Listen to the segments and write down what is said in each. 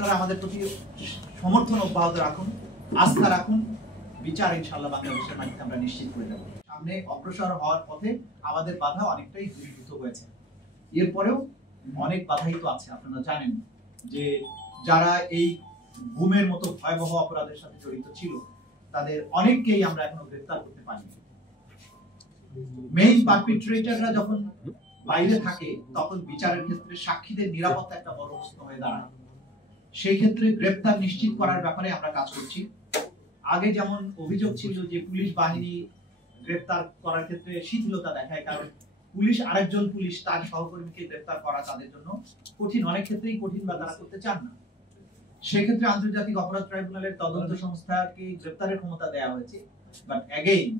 আপনারা আমাদের প্রতি সমর্থন অব্যাহত রাখুন, আস্থা রাখুন। বিচার ইনশাআল্লাহ বাংলাদেশের মাটিতে আমরা নিশ্চিত করে দেব। সামনে অগ্রসর হওয়ার পথে আমাদের বাধা অনেকটাই দূরীভূত হয়েছে। এরপরেও অনেক বাধাই তো আছে। আপনারা জানেন যে যারা এই গুমের মতো ভয়াবহ অপরাধের সাথে জড়িত ছিল তাদের অনেককেই আমরা এখনো গ্রেফতার করতে পারিনি। মেইন পারপিট্রেটররা যখন বাইরে থাকে তখন বিচারের ক্ষেত্রে সাক্ষীদের নিরাপত্তা একটা বড় প্রশ্ন হয়ে দাঁড়ায়। সেই ক্ষেত্রে গ্রেফতার নিশ্চিত করার ব্যাপারে আমরা কাজ করছি। আগে যেমন অভিযোগ ছিল যে পুলিশ বাহিনী গ্রেফতার করার ক্ষেত্রে শিথিলতা দেখায়, কারণ পুলিশ আরেকজন পুলিশ তার সহকর্মীকে গ্রেফতার করা তাদের জন্য কঠিন, অনেক ক্ষেত্রেই কঠিন বা তারা করতে চান না। সেক্ষেত্রে আন্তর্জাতিক অপরাধ ট্রাইব্যুনালের তদন্ত সংস্থাকে গ্রেফতারের ক্ষমতা দেওয়া হয়েছে। বাট অ্যাগেইন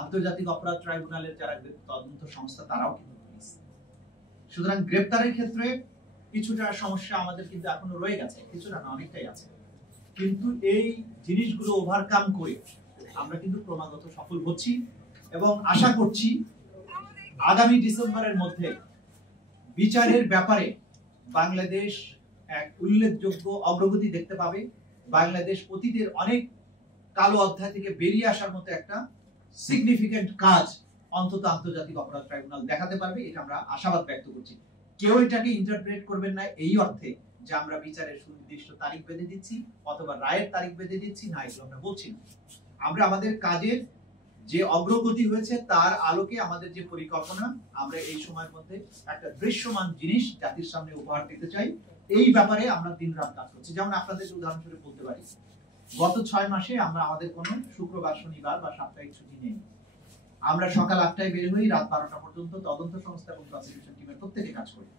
আন্তর্জাতিক অপরাধ ট্রাইব্যুনালের যারা তদন্ত সংস্থা তারাও কিন্তু পুলিশ। সুতরাং গ্রেফতারের ক্ষেত্রে কিছুটা সমস্যা আমাদের কিন্তু এখনো রয়ে গেছে, কিছুটা না অনেকটাই আছে। কিন্তু এই জিনিসগুলো ওভারকাম করে আমরা কিন্তু ক্রমাগত সফল হচ্ছি এবং আশা করছি আগামী ডিসেম্বরের মধ্যে বিচারের ব্যাপারে বাংলাদেশ এক উল্লেখযোগ্য অগ্রগতি দেখতে পাবে। বাংলাদেশ অতীতের অনেক কালো অধ্যায় থেকে বেরিয়ে আসার মতো একটা সিগনিফিকেন্ট কাজ অন্তত আন্তর্জাতিক অপরাধ ট্রাইব্যুনাল দেখাতে পারবে, এটা আমরা আশাবাদ ব্যক্ত করছি। কেউ এটাকে ইন্টারপ্রেট করবেন না এই অর্থে যে আমরা বিচারের সুনির্দিষ্ট তারিখ বেঁধে দিচ্ছি অথবা রায়ের তারিখ বেঁধে দিচ্ছি, না, এগুলো আমরা বলছি না। আমরা আমাদের কাজের যে অগ্রগতি হয়েছে তার আলোকে আমাদের যে পরিকল্পনা, আমরা এই সময়ের মধ্যে একটা দৃশ্যমান জিনিস জাতির সামনে উপহার দিতে চাই। এই ব্যাপারে আমরা দিনরাত কাজ করছি। যেমন আপনাদের উদাহরণস্বরূপ বলতে পারি, গত 6 মাসে আমরা আমাদের কোনো শুক্রবার, শনিবার বা সাপ্তাহিক ছুটি নেই। আমরা সকাল 8টায় বের হই, রাত 12টা পর্যন্ত তদন্ত সংস্থা এবং প্রসিকিউশন টিমের প্রত্যেকে কাজ করি।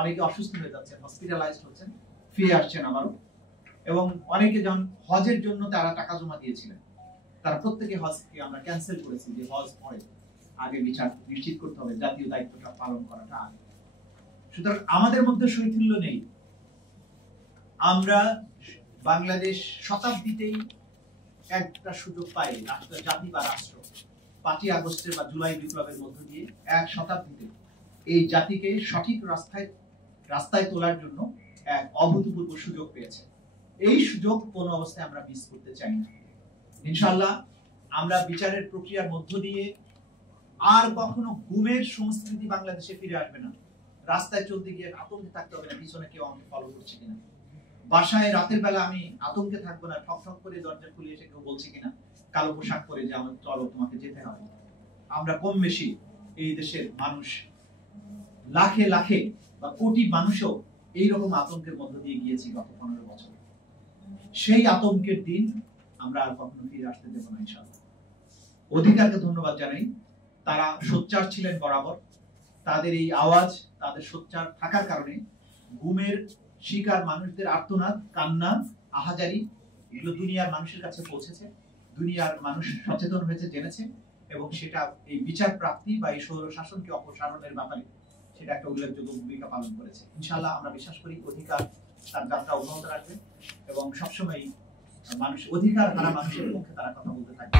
অনেকে অসুস্থ হয়ে যাচ্ছেন, হসপিটালাইজড হচ্ছেন, ফিরে আসছেন আবারও। এবং অনেকে যখন হজের জন্য তারা টাকা জমা দিয়েছিলেন, তারা প্রত্যেকে হজকে আমরা ক্যান্সেল করেছি যে হজ পরে, আগে বিচার নিশ্চিত করতে হবে, জাতীয় দায়িত্বটা পালন করাটা আগে। সুতরাং আমাদের মধ্যে শৈথিল্য নেই। আমরা বাংলাদেশ শতাব্দীতেই একটা সুযোগ পাই, রাষ্ট্র, জাতি বা রাষ্ট্র 5ই আগস্টের বা জুলাই বিপ্লবের মধ্য দিয়ে এক শতাব্দীতে এই জাতিকে সঠিক রাস্তায় তোলার জন্য এক অভূতপূর্ব সুযোগ পেয়েছে। এই সুযোগ কোন অবস্থায় আমরা মিস করতে চাই না। ইনশাআল্লাহ আমরা বিচারের প্রক্রিয়ার মধ্য দিয়ে আর কখনো গুমের সংস্কৃতি বাংলাদেশে ফিরে আসবে না। রাস্তায় চলতে গিয়ে আতঙ্কে থাকতে হবে না পিছনে কেউ আমাকে ফলো করছে কিনা, বাসায় রাতের বেলা আমি আতঙ্কে থাকবো না ঠক ঠক করে দরজা খুলে এসে কেউ বলছে কিনা কালো পোশাক পরে যে আমার চলো তোমাকে যেতে হবে। আমরা কম বেশি এই দেশের মানুষ লাখে লাখে বা কোটি মানুষও এইরকম আতঙ্কের মধ্য দিয়ে গিয়েছি গত 15 বছর। সেই আতঙ্কের দিন আমরা আর কখনো ফিরে আসতে দেব না ইনশাআল্লাহ। অধিকারকে ধন্যবাদ জানাই, তারা সোচ্চার ছিলেন বরাবর। তাদের এই আওয়াজ, তাদের সোচ্চার থাকার কারণে গুমের শিকার মানুষদের আর্তনাদ, কান্না, আহাজারি এগুলো দুনিয়ার মানুষের কাছে পৌঁছেছে। দুনিয়ার মানুষ সচেতন হয়েছে, জেনেছে, এবং সেটা এই বিচার প্রাপ্তি বা এই স্বৈর শাসনকে অপসারণের ব্যাপারে সেটা একটা উল্লেখযোগ্য ভূমিকা পালন করেছে। ইনশাআল্লাহ আমরা বিশ্বাস করি অধিকার তার যাত্রা অব্যাহত রাখবে এবং সবসময় মানুষ অধিকার হারা মানুষের পক্ষে তারা কথা বলতে থাকবে।